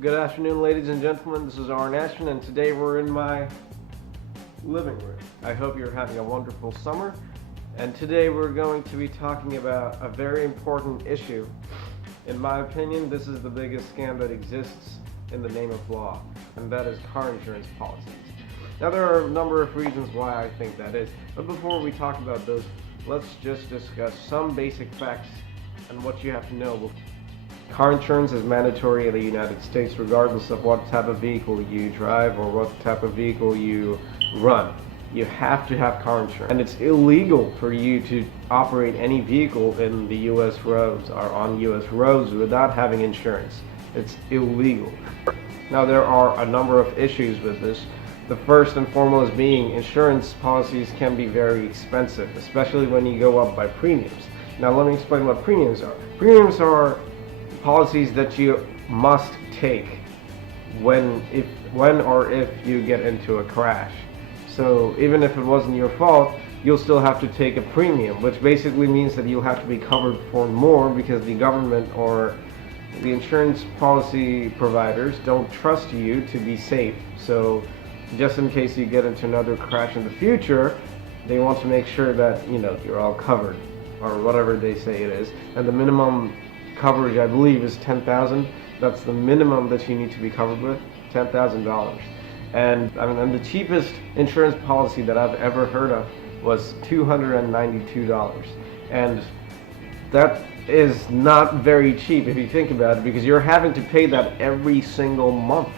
Good afternoon, ladies and gentlemen. This is Arn Ashton, and today we're in my living room. I hope you're having a wonderful summer. And today we're going to be talking about a very important issue. In my opinion, this is the biggest scam that exists in the name of law, and that is car insurance policies. Now, there are a number of reasons why I think that is, but before we talk about those, let's just discuss some basic facts and what you have to know. Car insurance is mandatory in the United States regardless of what type of vehicle you drive or what type of vehicle you run. You have to have car insurance, and it's illegal for you to operate any vehicle in the U.S. roads or on U.S. roads without having insurance. It's illegal. Now, there are a number of issues with this. The first and foremost being insurance policies can be very expensive, especially when you go up by premiums. Now, let me explain what premiums are. Premiums are policies that you must take when or if you get into a crash. So even if it wasn't your fault, you'll still have to take a premium, which basically means that you'll have to be covered for more because the government or the insurance policy providers don't trust you to be safe. So just in case you get into another crash in the future, they want to make sure that you're all covered, or whatever they say it is. And the minimum coverage, I believe, is $10,000. That's the minimum that you need to be covered with, $10,000. And and the cheapest insurance policy that I've ever heard of was $292. And that is not very cheap if you think about it, because you're having to pay that every single month.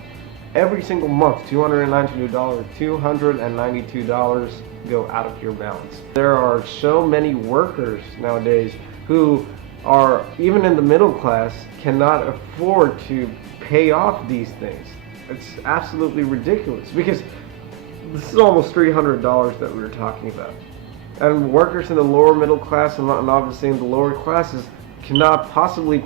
Every single month, $292 go out of your balance. There are so many workers nowadays who are, even in the middle class, cannot afford to pay off these things. It's absolutely ridiculous, because this is almost $300 that we were talking about. And workers in the lower middle class and obviously in the lower classes cannot possibly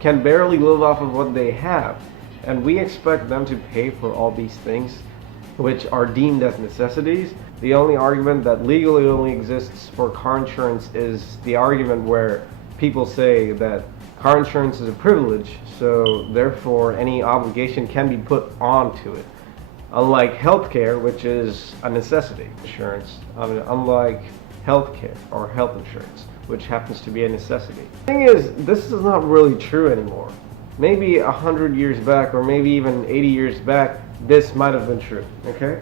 can barely live off of what they have. And we expect them to pay for all these things, which are deemed as necessities. The only argument that legally only exists for car insurance is the argument where people say that car insurance is a privilege, so therefore any obligation can be put onto it. Unlike healthcare, which is a necessity. Unlike healthcare or health insurance, which happens to be a necessity. The thing is, this is not really true anymore. Maybe 100 years back, or maybe even 80 years back, this might have been true, okay?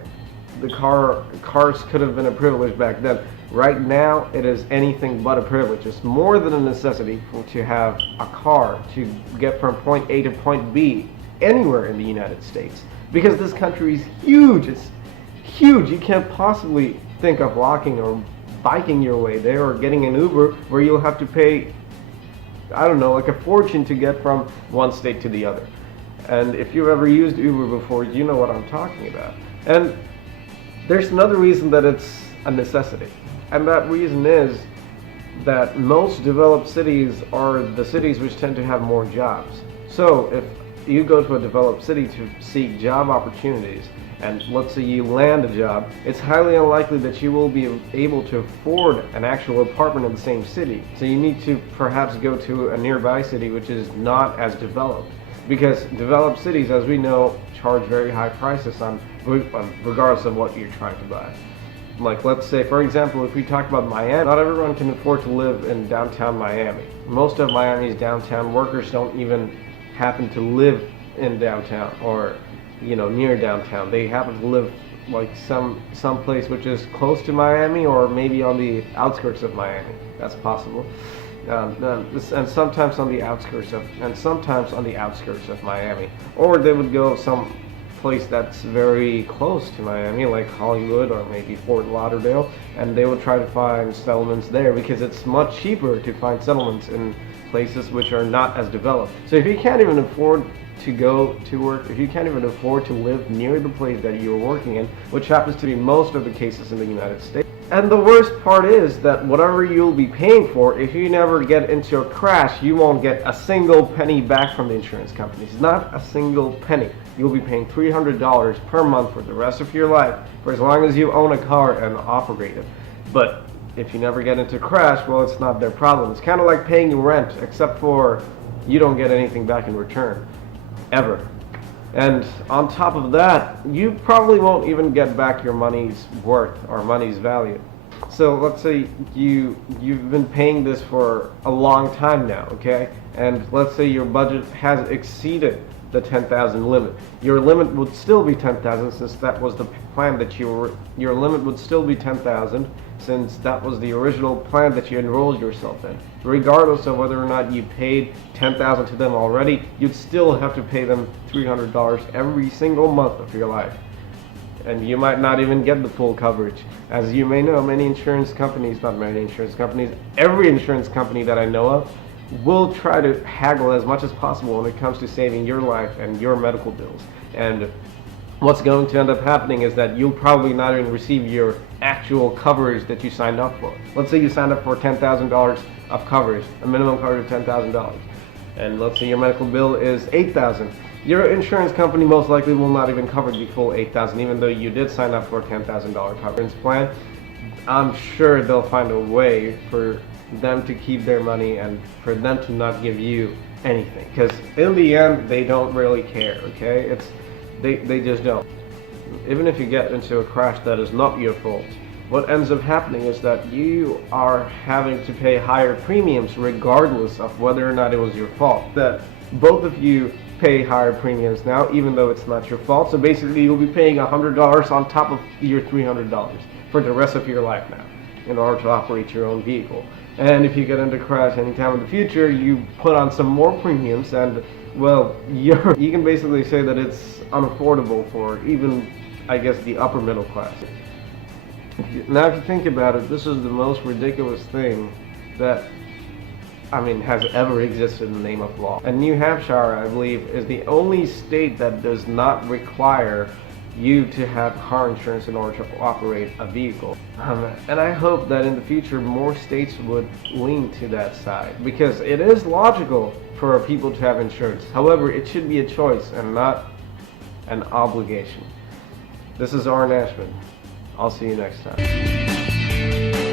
Cars could have been a privilege back then. Right now, it is anything but a privilege. It's more than a necessity to have a car to get from point A to point B anywhere in the United States. Because this country is huge. It's huge. You can't possibly think of walking or biking your way there or getting an Uber where you'll have to pay, I don't know, like a fortune to get from one state to the other. And if you've ever used Uber before, you know what I'm talking about. And there's another reason that it's a necessity. And that reason is that most developed cities are the cities which tend to have more jobs. So if you go to a developed city to seek job opportunities, and let's say you land a job, it's highly unlikely that you will be able to afford an actual apartment in the same city. So you need to perhaps go to a nearby city which is not as developed. Because developed cities, as we know, charge very high prices regardless of what you're trying to buy. Like, let's say, for example, if we talk about Miami, not everyone can afford to live in downtown Miami. Most of Miami's downtown workers don't even happen to live in downtown or, near downtown. They happen to live like some place which is close to Miami, or maybe on the outskirts of Miami. That's possible. And sometimes on the outskirts of Miami. Or they would go some place that's very close to Miami, like Hollywood or maybe Fort Lauderdale, and they would try to find settlements there because it's much cheaper to find settlements in places which are not as developed. So if you can't even afford to go to work, if you can't even afford to live near the place that you're working in, which happens to be most of the cases in the United States. And the worst part is that whatever you'll be paying for, if you never get into a crash, you won't get a single penny back from the insurance companies. Not a single penny. You'll be paying $300 per month for the rest of your life, for as long as you own a car and operate it. But if you never get into a crash, well, it's not their problem. It's kind of like paying rent, except for you don't get anything back in return. Ever. And on top of that, you probably won't even get back your money's worth or money's value. So let's say you've been paying this for a long time now, okay? And let's say your budget has exceeded the 10,000 limit. Your limit would still be 10,000 since that was the plan that your limit would still be 10,000 since that was the original plan that you enrolled yourself in. Regardless of whether or not you paid 10,000 to them already, you'd still have to pay them $300 every single month of your life. And you might not even get the full coverage. As you may know, every insurance company that I know of will try to haggle as much as possible when it comes to saving your life and your medical bills. And what's going to end up happening is that you'll probably not even receive your actual coverage that you signed up for. Let's say you signed up for $10,000 of coverage, a minimum coverage of $10,000. And let's say your medical bill is $8,000. Your insurance company most likely will not even cover the full $8,000, even though you did sign up for a $10,000 coverage plan. I'm sure they'll find a way for them to keep their money and for them to not give you anything. Because in the end, they don't really care, okay? They just don't. Even if you get into a crash that is not your fault, what ends up happening is that you are having to pay higher premiums regardless of whether or not it was your fault. That both of you pay higher premiums now, even though it's not your fault. So basically, you'll be paying $100 on top of your $300 for the rest of your life now in order to operate your own vehicle. And if you get into a crash anytime in the future, you put on some more premiums, and well, you can basically say that it's unaffordable for even, I guess, the upper middle class. Now, if you think about it, this is the most ridiculous thing that has ever existed in the name of law. And New Hampshire, I believe, is the only state that does not require you to have car insurance in order to operate a vehicle. And I hope that in the future more states would lean to that side, because it is logical for people to have insurance. However, it should be a choice and not an obligation. This is Arn Ashman. I'll see you next time.